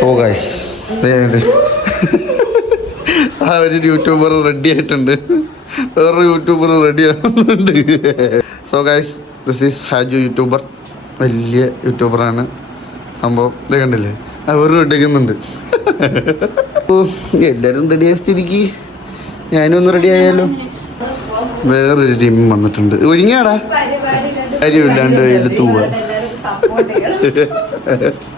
So guys ആ ഒരു YouTuber ready ആയിട്ടുണ്ട്. വേറൊരു യൂട്യൂബർ റെഡി ആവുന്നുണ്ട്. So guys this is Haju YouTuber വലിയ യൂട്യൂബറാണ് സംഭവം ഇത് കണ്ടില്ലേ? അവർ എടുക്കുന്നുണ്ട് ഓ, എല്ലാവരും റെഡി ആയ സ്ഥിതിക്ക്. ഞാനും ഒന്ന് റെഡി ആയാലോ? വേറൊരു ടീം വന്നിട്ടുണ്ട്. ഒരുങ്ങിയാടാ? കാര്യമില്ലാണ്ട് വെയിലത്ത് പോവാ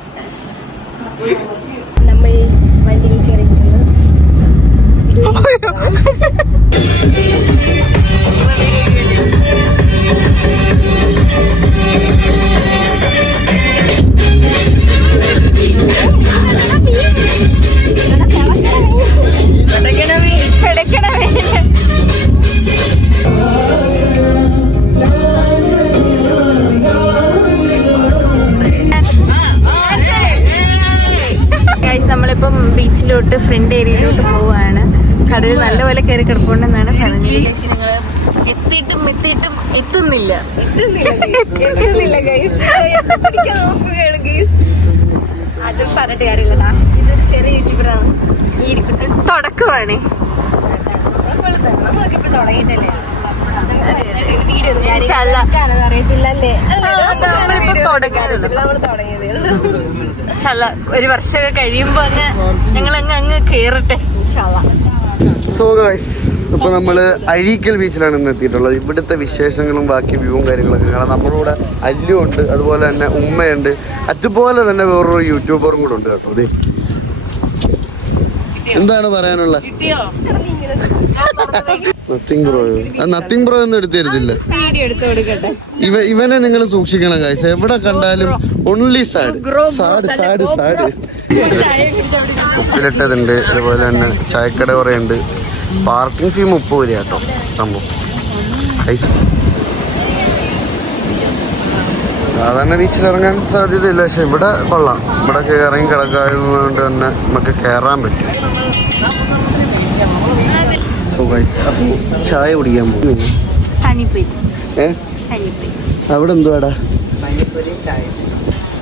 ബീച്ചിലോട്ട് ഫ്രണ്ട് ഏരിയയിലോട്ട് പോവാണ്. കടൽ നല്ലപോലെ കയറി കിടപ്പുണ്ടെന്നാണ് നിങ്ങൾ എത്തിയിട്ടും എത്തിയിട്ടും എത്തുന്നില്ല. എത്തുന്നില്ല അത് പറഞ്ഞിട്ട് കാര്യമില്ലടാ ഇതൊരു ചെറിയ യൂട്യൂബറാണ് ഈ ഇരിക്കട്ടെ തുടക്കമാണ്. ഒരു വർഷമൊക്കെ കഴിയുമ്പോ അങ്ങ് ഞങ്ങൾ അങ്ങ് അങ്ങ് കേറട്ടെ സോ ഗായ്സ് ഇപ്പൊ നമ്മൾ അരീക്കൽ ബീച്ചിലാണ് ഇന്ന് എത്തിയിട്ടുള്ളത്. ഇവിടുത്തെ വിശേഷങ്ങളും ബാക്കി വ്യൂവും കാര്യങ്ങളൊക്കെ കാണാം. നമ്മളിവിടെ കൂടെ അല്ലു ഉണ്ട് അതുപോലെ തന്നെ ഉമ്മയുണ്ട് അതുപോലെ തന്നെ വേറൊരു യൂട്യൂബറും കൂടെ ഉണ്ട് കേട്ടോ. അതെ എന്താണ് പറയാനുള്ള നത്തിങ് ബ്രോ നത്തിങ് ബ്രോ ഒന്നും എടുത്തു തരുന്നില്ല വീഡിയോ എടുത്ത് കൊടുക്കട്ടെ. ഇവ ഇവനെ നിങ്ങൾ സൂക്ഷിക്കണം കാഴ്ച എവിടെ കണ്ടാലും only sad sad sad sad ഉപ്പിലിട്ടതുണ്ട് അതുപോലെ തന്നെ ചായക്കട കുറേ ഉണ്ട് പാർക്കിംഗ് ഫീ മുപ്പത് രൂപ കേട്ടോ സംഭവം. സാധാരണ ബീച്ചിൽ ഇറങ്ങാൻ സാധ്യതയില്ല. പക്ഷെ ഇവിടെ കൊള്ളാം. ഇവിടെ ഇറങ്ങി കിടക്കായതുകൊണ്ട് തന്നെ നമുക്ക് കയറാൻ പറ്റും. So guys, അപ്പൊ ചായ കുടിക്കാൻ പോകും ഏ? അവിടെ എന്തുവാടാ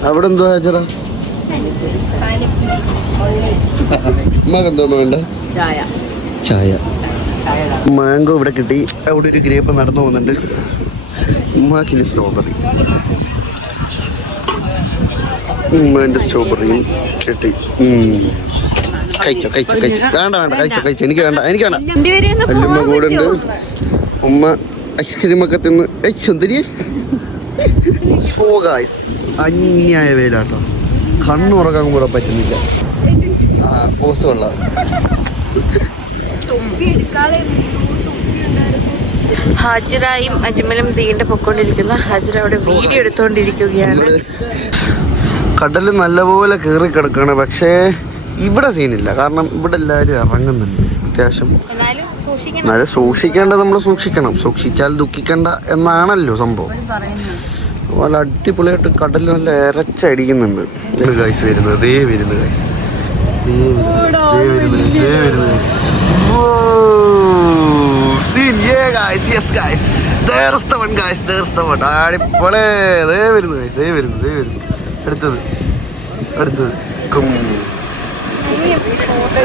അവിടെ എന്തുവാ ഹാജറ വേണ്ട? ചായ. ചായ. മാംഗോ ഇവിടെ കിട്ടി. അവിടെ ഒരു ഗ്രേപ്പ് നടന്നു പോകുന്നുണ്ട്. ഉമ്മാക്കിന് സ്ട്രോബെറി ഉമ്മാന്റെ സ്ട്രോബെറിയും കിട്ടി. കഴിച്ചോ കഴിച്ചോ കഴിച്ചോ. വേണ്ട വേണ്ട കഴിച്ചോ കഴിച്ചോ. എനിക്ക് വേണ്ട എനിക്ക് വേണ്ട. അല്ലുമ്മ കൂടെ ഉണ്ട്. ഉമ്മ ഐസ്ക്രീമൊക്കെ തിന്ന് സുന്ദരി. സോ ഗായ്സ് അന്യായ വേലാട്ടോ. കണ്ണുറക്കാൻ കൂടെ പറ്റുന്നില്ല. പോസ് കൊള്ള. ഹാജിറായും അജ്മലും തീണ്ട പൊക്കൊണ്ടിരിക്കുന്ന. ഹാജിറ അവിടെ വീഡിയോ എടുത്തോണ്ടിരിക്കുകയാണ്. കടൽ നല്ലപോലെ കയറി കിടക്കാണ്. പക്ഷേ ഇവിടെ സീനില്ല. കാരണം ഇവിടെ എല്ലാവരും ഇറങ്ങുന്നുണ്ട്. അത്യാവശ്യം എന്നാലും സൂക്ഷിക്കണം. എന്നാലും സൂക്ഷിക്കേണ്ടത് നമ്മൾ സൂക്ഷിക്കണം. സൂക്ഷിച്ചാൽ ദുഃഖിക്കേണ്ട എന്നാണല്ലോ സംഭവം. അതുപോലെ അടിപൊളിയായിട്ട് കടൽ നല്ല ഇരച്ചടിക്കുന്നുണ്ട് ഗൈസ് വരുന്നത്. ദേ വരുന്നത് ഗൈസ് അടിപൊളി. ദേ വരുന്നു ഗൈസ് ദേ വരുന്നു ദേ വരുന്നു.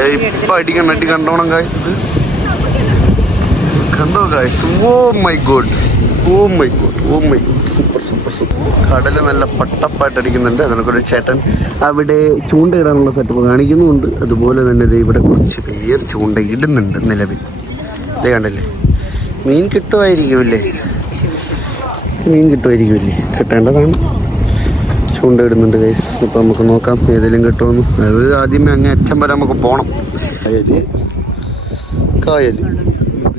ഏയ് ഇപ്പൊ അടിക്കണം അടി കണ്ടോണം ഗൈസ് കണ്ടോ guys oh my God oh my God oh my God super super super നല്ല പട്ടപ്പായിട്ട് അടിക്കുന്നുണ്ട്. അതിനൊക്കെ ചേട്ടൻ അവിടെ ചൂണ്ടയിടാനുള്ള സെറ്റപ്പ് കാണിക്കുന്നുമുണ്ട്. അതുപോലെ തന്നെ ഇത് ഇവിടെ കുറച്ച് പേര് ചൂണ്ട ഇടുന്നുണ്ട് നിലവിൽ. ഇതേ കണ്ടല്ലേ? മീൻ കിട്ടുമായിരിക്കുമല്ലേ? മീൻ കിട്ടുമായിരിക്കുമല്ലേ? കിട്ടേണ്ടതാണ്. ചൂണ്ട ഇടുന്നുണ്ട് ഗൈസ് അപ്പോൾ നമുക്ക് നോക്കാം ഏതെങ്കിലും കിട്ടുമെന്ന്. അത് ആദ്യമേ അങ്ങനെ അച്ഛൻ വരെ നമുക്ക് പോകണം കായൽ. കായൽ.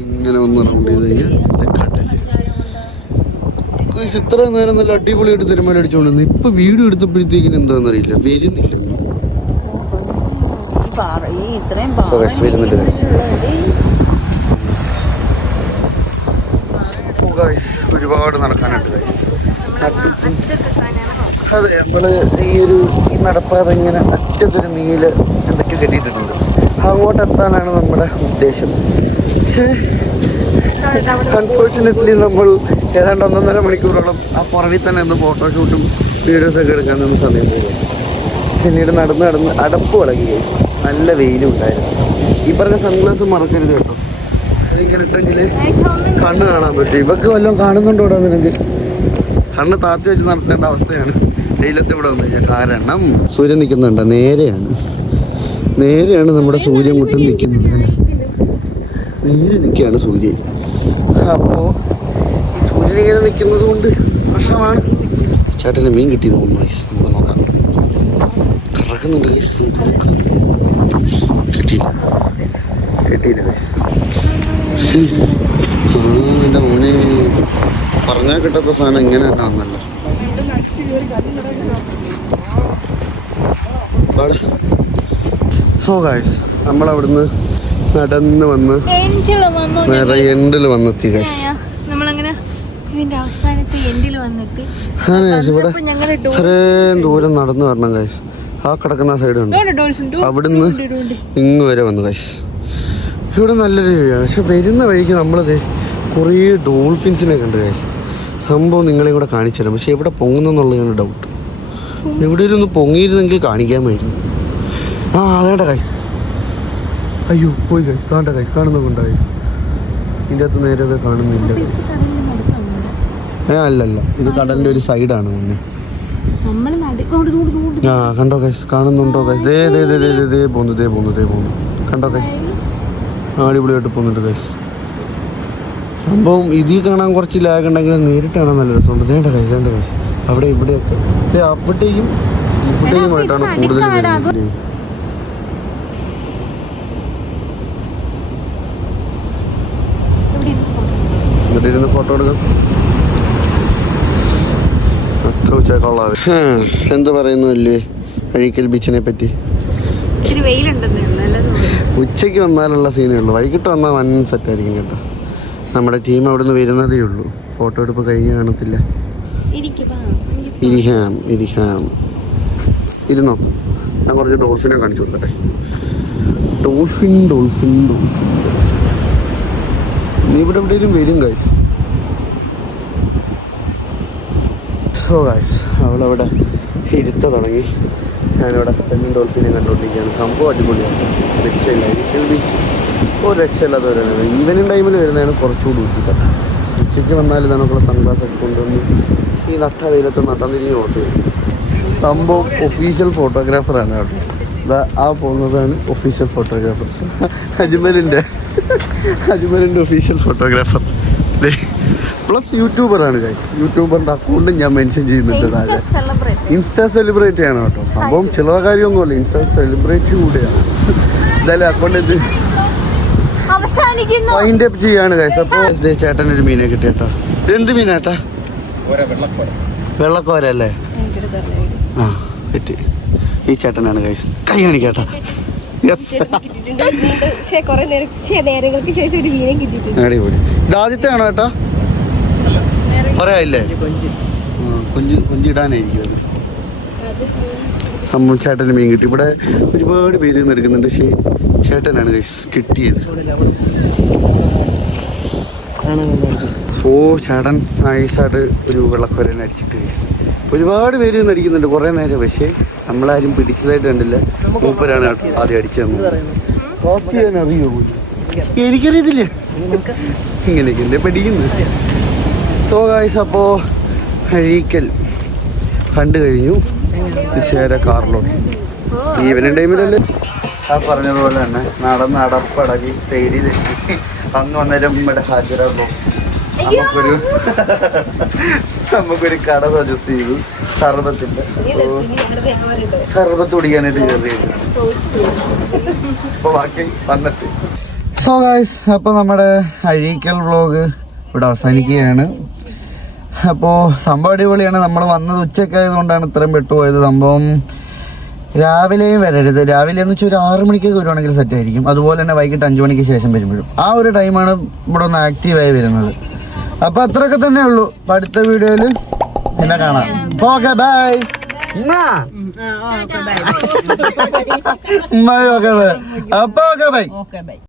ഇങ്ങനെ ഒന്ന് റൗണ്ട് ചെയ്ത് കഴിഞ്ഞാൽ ഇത്ര നേരം നല്ല അടിപൊളിയായിട്ട് തിരുമാല അടിച്ചുകൊണ്ടിരുന്നു ഇപ്പൊ വീഡിയോ എടുത്തപ്പോഴത്തേക്കിന് എന്താണെന്നറിയില്ല വരുന്നില്ല. വരുന്നില്ല ഒരുപാട് നടക്കാനുണ്ട് ഗൈസ് അതെ നമ്മൾ ഈ ഒരു ഈ ഇങ്ങനെ അറ്റത്തൊരു നീൽ എന്തൊക്കെ കെട്ടിയിട്ടുണ്ട് അങ്ങോട്ട് എത്താനാണ് നമ്മുടെ ഉദ്ദേശം. പക്ഷേ അൺഫോർച്ചുനേറ്റ്ലി നമ്മൾ ഏതാണ്ട് ഒന്നൊന്നര മണിക്കൂറോളം ആ പുറകിൽ തന്നെ ഒന്ന് ഫോട്ടോഷൂട്ടും വീഡിയോസൊക്കെ എടുക്കാൻ നിന്ന് സമയം പോയി പിന്നീട് നടന്ന് നടന്ന് അടപ്പ് ഇളകി കഴിച്ചു നല്ല വെയിലും ഉണ്ടായിരുന്നു. ഈ പറഞ്ഞ സൺഗ്ലാസ് മറക്കരുത് കേട്ടോ. അതിങ്ങനെ ഇട്ടെങ്കിൽ കണ്ണ് കാണാൻ പറ്റും. ഇവക്ക് വല്ലതും കാണുന്നുണ്ടോ ഇവിടെ നിനക്ക്? കണ്ണ് താത്തി വെച്ച് നടത്തേണ്ട അവസ്ഥയാണ്. വെയിലത്ത് ഇവിടെ വന്നു കാരണം സൂര്യൻ നിൽക്കുന്നുണ്ട്. നേരെയാണ്. നേരെയാണ് നമ്മുടെ സൂര്യൻ മുട്ടും നിൽക്കുന്നത്. നേരെ നിൽക്കുകയാണ് സൂര്യൻ. അപ്പോൾ ഈ സൂര്യൻ ഇങ്ങനെ നിൽക്കുന്നത് കൊണ്ട് പ്രശ്നമാണ്. ചേട്ടന് മീൻ കിട്ടി തോന്നുന്നു guys. നമുക്ക് നോക്കാം. കറക്കുന്നുണ്ട് guys. നമുക്ക് നോക്കാം. കിട്ടിയില്ല. കിട്ടിയില്ല. ആ എന്റെ മോനെ. പറഞ്ഞാൽ കിട്ടാത്ത സാധനം ഇങ്ങനെ തന്നെ വന്നല്ലോ സോ ഗായ്സ് നമ്മൾ അവിടുന്ന് നടന്ന് വന്ന് നേരെ എൻഡിൽ വന്നെത്തി നമ്മളങ്ങനെ ഇതിന്റെ അവസാനത്തെ എൻഡിൽ ഇവിടെ ഇത്രയും ദൂരം നടന്നു വരണം ഗൈസ് ആ കിടക്കുന്ന സൈഡ് ഉണ്ട്. അവിടുന്ന്. ഇങ്ങ് വരെ വന്നു ഗൈസ് ഇവിടെ നല്ലൊരു വഴിയാണ് പക്ഷെ വരുന്ന വഴിക്ക് നമ്മളത് കുറേ ഡോൾഫിൻസിനെ കണ്ടു ഗൈസ് സംഭവം നിങ്ങളെയും കൂടെ കാണിച്ചു തരാം പക്ഷെ എവിടെ പൊങ്ങുന്നെന്നുള്ളതാണ് ഡൗട്ട് എവിടെ ഒന്ന് പൊങ്ങിയിരുന്നെങ്കിൽ കാണിക്കാമായിരുന്നു. ആ അതേണ്ട ഗൈസ് അയ്യോ പോയി ഗൈസ് കാണണ്ട കൈ കാണുന്നുണ്ടായി ഇതിന്റെ അകത്ത് നേരെ അത് കാണുന്നില്ല. ഏ അല്ലല്ല. ഇത് കടലിന്റെ ഒരു സൈഡാണ് മുന്നേ. ആ കണ്ടോ ഗൈസ് കാണുന്നുണ്ടോ ഗൈസ് ദേ ദേ ദേ ദേ ദേ പോന്നു ദേ പോന്നു ദേ പോന്നു. കണ്ടോ ഗൈസ് അടിപൊളിയായിട്ട് പോകുന്നുണ്ട് ഗൈസ് സംഭവം ഇതിൽ കാണാൻ കുറച്ച് ലാഗ് ഉണ്ടെങ്കിൽ നേരിട്ട് കാണാൻ നല്ല രസമുണ്ട്. വേണ്ട ഗൈസ് വേണ്ട ഗൈസ് അവിടെ ഇവിടെയൊക്കെ ഒക്കെ. അവിടെയും ഇവിടെയുമായിട്ടാണ് കൂടുതൽ എന്നിട്ട് ഇരുന്ന് ഫോട്ടോ എടുക്കാം. ഉച്ചക്കൊള്ളാതെ എന്ത് പറയുന്നു അല്ലേ? അഴീക്കൽ ബീച്ചിനെ പറ്റി. ഉച്ചയ്ക്ക് വന്നാലുള്ള സീനേ ഉള്ളൂ. വൈകിട്ട് വന്നാൽ വൻ സെറ്റായിരിക്കും കേട്ടോ. നമ്മുടെ ടീം അവിടെ നിന്ന് വരുന്നതേ ഉള്ളൂ. ഫോട്ടോ എടുപ്പ് കഴിഞ്ഞ് കാണത്തില്ല. ഇരിക്കും ഇരിക്കാം. ഇരുന്നോ ഞാൻ കുറച്ച് ഡോൾഫിനെ കാണിച്ചു കൊടുക്കട്ടെ. Dolphin dolphin dolphin. നീ ഇവിടെ എവിടെയെങ്കിലും വരും ഗൈസ് സോ ഗൈസ് അവളവിടെ ഇരുത്ത തുടങ്ങി. ഞാനിവിടെ കടലും ഡോൾഫിനെ കണ്ടുകൊണ്ടിരിക്കുകയാണ്. സംഭവം അടിപൊളിയാണ്. രക്ഷയില്ല. ഇരിക്കൽ ബീച്ച് ഒരു രക്ഷയില്ലാതെ വരുന്നത് ഈവനിങ് ടൈമിൽ വരുന്നതാണ് കുറച്ചുകൂടി ഉച്ചിട്ട് ഉച്ചയ്ക്ക് വന്നാൽ നമുക്കുള്ള സൺഗ്ലാസ് ഒക്കെ കൊണ്ടുവന്ന് ഈ നട്ട വെയിലത്ത് നട്ടം തിരിഞ്ഞ് ഓർത്ത് വരും. സംഭവം ഒഫീഷ്യൽ ഫോട്ടോഗ്രാഫറാണ് കേട്ടോ. ദാ ആ പോകുന്നതാണ് ഒഫീഷ്യൽ ഫോട്ടോഗ്രാഫേഴ്സ് അജ്മലിന്റെ അജ്മലിന്റെ ഒഫീഷ്യൽ ഫോട്ടോഗ്രാഫർ പ്ലസ് യൂട്യൂബറാണ് ഞാൻ യൂട്യൂബറിന്റെ അക്കൗണ്ടും ഞാൻ മെൻഷൻ ചെയ്യുന്നുണ്ട് താഴെ. ഇൻസ്റ്റാ സെലിബ്രേറ്റ് ആണ് കേട്ടോ. സംഭവം ചില കാര്യമൊന്നുമല്ല ഇൻസ്റ്റാ സെലിബ്രേറ്റ് കൂടെയാണ്. എന്തായാലും അക്കൗണ്ട് എന്ത് അവസാനിക്കുന്നു. വൈൻഡ് അപ്പ് ചെയ്യാണ് അപ്പോൾ ചേട്ടൻ ഒരു മീനെ കിട്ടി കേട്ടോ. ഇത് എന്ത് മീനാട്ടാ വെള്ളക്കോര. അല്ലേ? ആ കിട്ടി. ഈ ചേട്ടനാണ് കൈ കാണിക്കാട്ടാ യെസ് കുറെ നേരങ്ങൾക്ക് ശേഷം ഒരു മീനെ കിട്ടിയിട്ടുണ്ട്. അടിപൊളി. ആണോ ഏട്ടാ? പറയായില്ലേ കുഞ്ച്. കുഞ്ചിടാനായിരിക്കും അത്. സംഭവം ചേട്ടന് മീൻ കിട്ടി. ഇവിടെ ഒരുപാട് പേര് നിന്ന് എടുക്കുന്നുണ്ട്. പക്ഷേ ചേട്ടനാണ് ഗൈസ് കിട്ടിയത്. ഓ ചേട്ടൻ നൈസായിട്ട് ഒരു വെള്ളക്കൊരനെ അടിച്ചിട്ട് ഗൈസ് ഒരുപാട് പേര് നിന്ന് അടിക്കുന്നുണ്ട് കുറേ നേരം പക്ഷേ നമ്മളാരും പിടിച്ചതായിട്ട് കണ്ടില്ല. മൂപ്പരാണ് ആദ്യം അടിച്ചു കോസ്റ്റ് ചെയ്യാൻ അറിയോ? എനിക്കറിയത്തില്ല. ഇങ്ങനെയൊക്കെ പഠിക്കുന്നത് സോ ഗായ്സ് അപ്പോ അഴീക്കൽ കണ്ടു കഴിഞ്ഞു. ശേര കാറിലോട്ട് ഈവനിങ് ടൈമിലല്ലേ ആ പറഞ്ഞതുപോലെ തന്നെ നടന്ന് അടപ്പടകി തേരി തെറ്റി അങ്ങ് വന്നാലും ഇവിടെ ഹാജരാകും. നമുക്കൊരു നമുക്കൊരു കട സജസ്റ്റ് ചെയ്തു. സർബത്തിന്റെ സർബത്ത് കുടിക്കാനായിട്ട് അപ്പൊ ബാക്കി വന്നിട്ട്. സോ ഗായ്സ് അപ്പോൾ നമ്മുടെ അഴീക്കൽ വ്ളോഗ് ഇവിടെ അവസാനിക്കുകയാണ്. അപ്പോൾ സംഭവം അടിപൊളിയാണ്. നമ്മൾ വന്നത് ഉച്ചയ്ക്കായതുകൊണ്ടാണ് ഇത്രയും പെട്ടുപോയത്. സംഭവം രാവിലെയും വരരുത്. രാവിലെ എന്ന് വെച്ചാൽ ഒരു ആറ് മണിക്കൊക്കെ വരുവാണെങ്കിൽ സെറ്റ് ആയിരിക്കും. അതുപോലെ തന്നെ വൈകിട്ട് അഞ്ചു മണിക്ക് ശേഷം വരുമ്പോഴും. ആ ഒരു ടൈമാണ് ഇവിടെ ഒന്ന് ആക്റ്റീവായി വരുന്നത്. അപ്പോൾ അത്രയൊക്കെ തന്നെ ഉള്ളൂ. അടുത്ത വീഡിയോയിൽ പിന്നെ കാണാം. ഓക്കെ ബൈ ഓക്കെ ബൈ അപ്പൊ ഓക്കെ ബൈ ഓക്കെ ബൈ